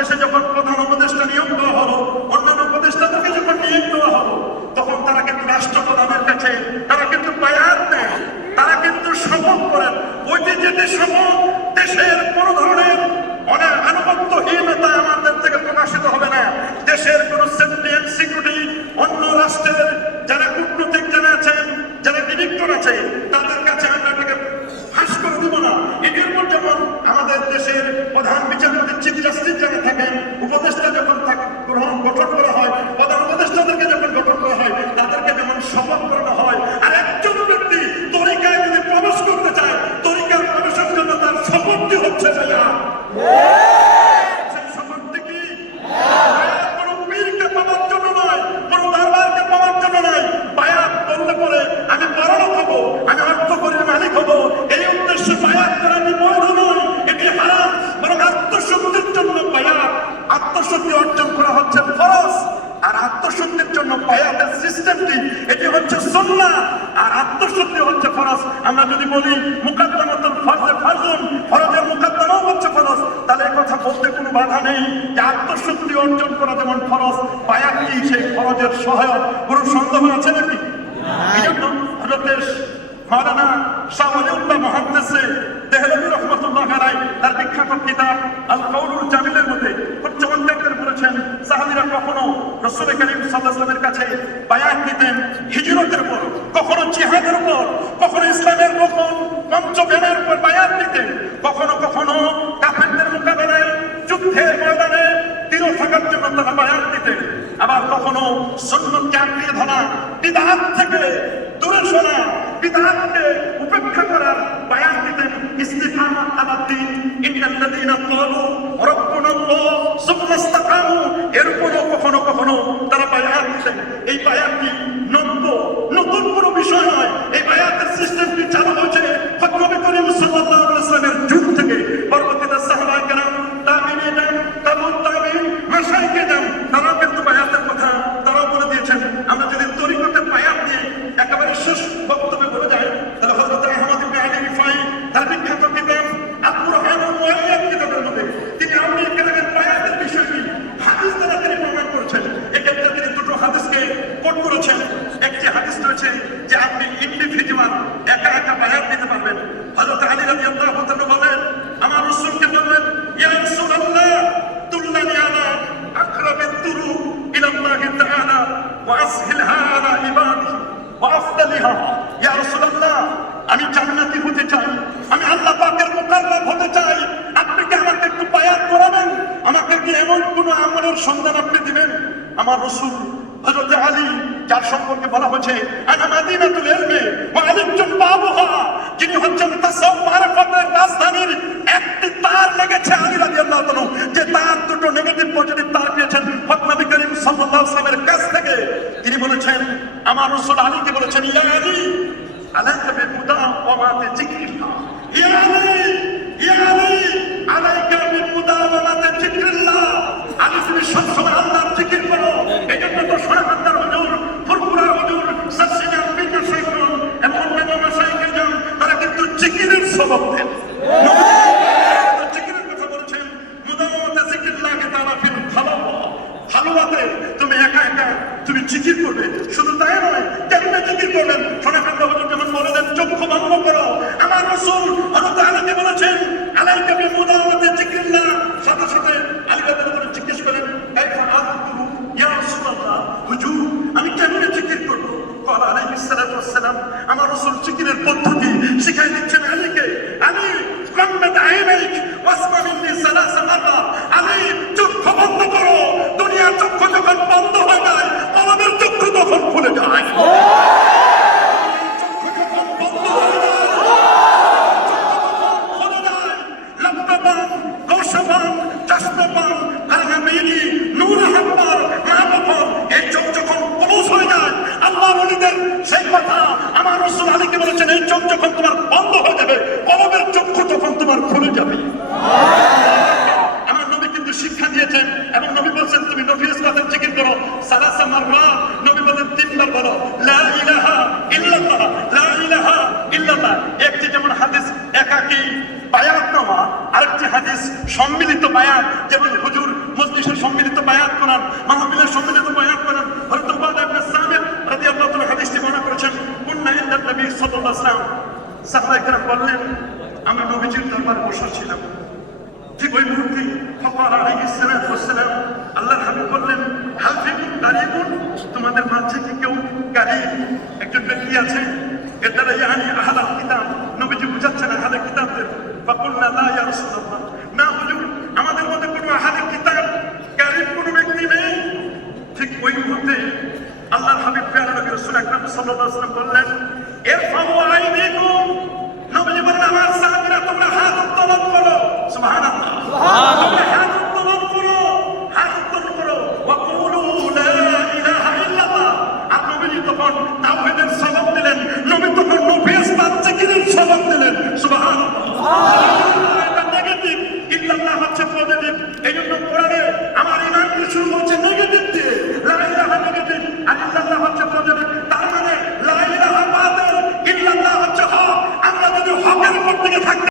দেশে যখন প্রধান উপদেষ্টা নিয়োগ দেওয়া হলো, অন্যান্য উপদেষ্টাদেরকে যখন নিয়োগ দেওয়া হলো, তখন তারা কিন্তু রাষ্ট্রপ্রধানের কাছে, তারা কিন্তু বায়াত নেয় তারা কিন্তু শপথ করেন। ওইটি যেটি শপথ দেশের কোন ধরনের অনেক আনুগত্যহীনতা আমাদের থেকে প্রকাশিত হবে না। দেশের কোন সেফটি সিকিউরিটি অন্য রাষ্ট্রের যারা কূটনৈতিক যারা আছেন, যারা ডিরেক্টর আছে বায়াতের এটি হচ্ছে সুন্নাহ আর আত্মশক্তি হচ্ছে ফরজ। আমরা যদি বলি মুকাদ্দামাতুল ফরজে ফরজুন ফরজের মুকাদ্দামাও হচ্ছে ফরজ। তাহলে এই কথা বলতে কোনো বাধা নেই যে আত্মশক্তি অর্জন করা যেমন ফরজ বায়াতটি সেই ফরজের সহায়ক? কোনো সন্দেহ আছে নাকি? এই জন্য হজরতের মাওলানা শাহ রহমাতুল্লাহ আলাই তার বিখ্যাত কিতাব আল কাউলুল জামিলের মধ্যে বলেছেন সাহাবীরা কখনো রাসূল করিম সাল্লাল্লাহু বায়াত হিজরতের উপর কখনো জিহাদের উপর কখনো ইসলামের নতুন মঞ্চ জ্ঞানের উপর বায়াত দিতেন, কখনো কখনো কাফেরদের মোকাবেলায় যুদ্ধের ময়দানে তীর থাকার জন্য তারা বায়াত দিতেন। আবার কখনো সুন্নতকে আঁকড়িয়ে ধরা বিধান থেকে দূরে সরা, বিদাতকে উপেক্ষা করার বায়ান দিতেন ইস্তিফামা আলাদ্দিন ইন্নাল্লাযীনা ক্বালু রাব্বুনাল্লাহ সুম্মা ইসতাকামু এর উপরও কখনো কখনো তারা বায়ান দিতেন এই বায়ানটি নব্য নতুন কোনো বিষয় নয় এই বায়াতের সিস্টেমটি চালু হয়েছে হযরত নবী করিম সাল্লাল্লাহু আলাইহি ওয়াসাল্লামের যুগ থেকে পরবর্তীতে সাহাবায়ে কেরাম তাবিঈন তাবুত তাবিঈন মাশায়েখে কেরাম তারাও কিন্তু বায়াতের কথা তারাও বলে দিয়েছেন আমরা যদি তরিকতের বায়াত নিয়ে একেবারে শেষ বক্তব্যে বলে যাই তাহলে হযরত আহমদ ইবনে আলী রিফাই তার বিখ্যাত কিতাব আব্দুর রহমান মুআইয়াদ কিতাবের মধ্যে তিনি আউলিয়া কেরামের বায়াতের বিষয়টি হাদিস দ্বারা তিনি প্রমাণ করেছেন এক্ষেত্রে তিনি দুটো হাদিসকে কোট করেছেন একটি হাদিস যে আপনি ইন্ডিভিজুয়াল একা একা বায়াত দিতে পারবেন। হযরত আলী রাদিয়াল্লাহু তাআলা বলেন, আমার রাসূলকে বললেন, ইয়া রাসূলুল্লাহ আকরাবিত তুরু তাআলা ওয়া আসহিলহা আলা ইবাদিহি ওয়া আফদালিহা। ইয়া আমি জান্নাতি হতে চাই, আমি আল্লাহ পাকের মুকাররব হতে চাই। আপনি কি আমাকে একটু বায়াত করাবেন? আমাকে কি এমন কোন আমলের সন্ধান আপনি দিবেন? আমার রাসূল হযরত আলী যার সম্পর্কে বলা হয়েছে আনা মাদিনাতুল ইলমি ওয়া আলিকুম বাবুহা যিনি হচ্ছেন তাসাউফ মারিফাতের রাজধানীর একটি তার লেগেছে আলী রাদিয়াল্লাহু তাআলা যে তার দুটো নেগেটিভ পজিটিভ তার পেয়েছেন হযরত নবী করিম সাল্লাল্লাহু আলাইহি ওয়াসাল্লামের কাছ থেকে তিনি বলেছেন আমার রাসূল আলীকে বলেছেন ইয়া আলী আলাইকা বিহুদা ওয়া মা বিযিকরিল্লাহ ইয়া আলী ইয়া আলী আলাইকা বিহুদা ওয়া মা বিযিকরিল্লাহ আলী তুমি সবসময় আল্লাহর জিকির করো এই জন্য তো সোনাহান্দার হুজুর ফুরফুরার হুজুর সাসিনা পীর শাইখুন এবং অন্যান্য মাশাইখের জন তারা কিন্তু জিকিরের সবক দেন নবী জিকিরের কথা বলেছেন মুদাওয়ামাতে জিকিরুল্লাহকে তাআলা ফিল খালাওয়া খালওয়াতে তুমি একা একা তুমি জিকির করবে শুধু তাই নয় কেমনে জিকির করবেন সোনাকান্ত হুজুর যেমন বলে দেন চক্ষু ভঙ্গ করো। আমার রসুল হযরত আলীকে বলেছেন, আলাইকে বিমুদাওয়ামাতে হাদিস, সম্মিলিত বায়াত, যেমন হুজুর মজলিসের সম্মিলিত বায়াত করান, মাহফিলের সম্মিলিত বায়াত করান, হযরত হাদিসটি করেছেন কেরাম বললেন আমি নবীজির বসেছিলাম ঠিক ওই মুহূর্তে ফকর আলাইহিস হাবিব বললেন তোমাদের মাঝে কি কেউ গারিব? একজন ব্যক্তি আছে, এর দ্বারা ইয়ানি আহলাল কিতাব। নবীজি বুঝাচ্ছেন আহলে কিতাবদের রাসূলুল্লাহ। না হুজুর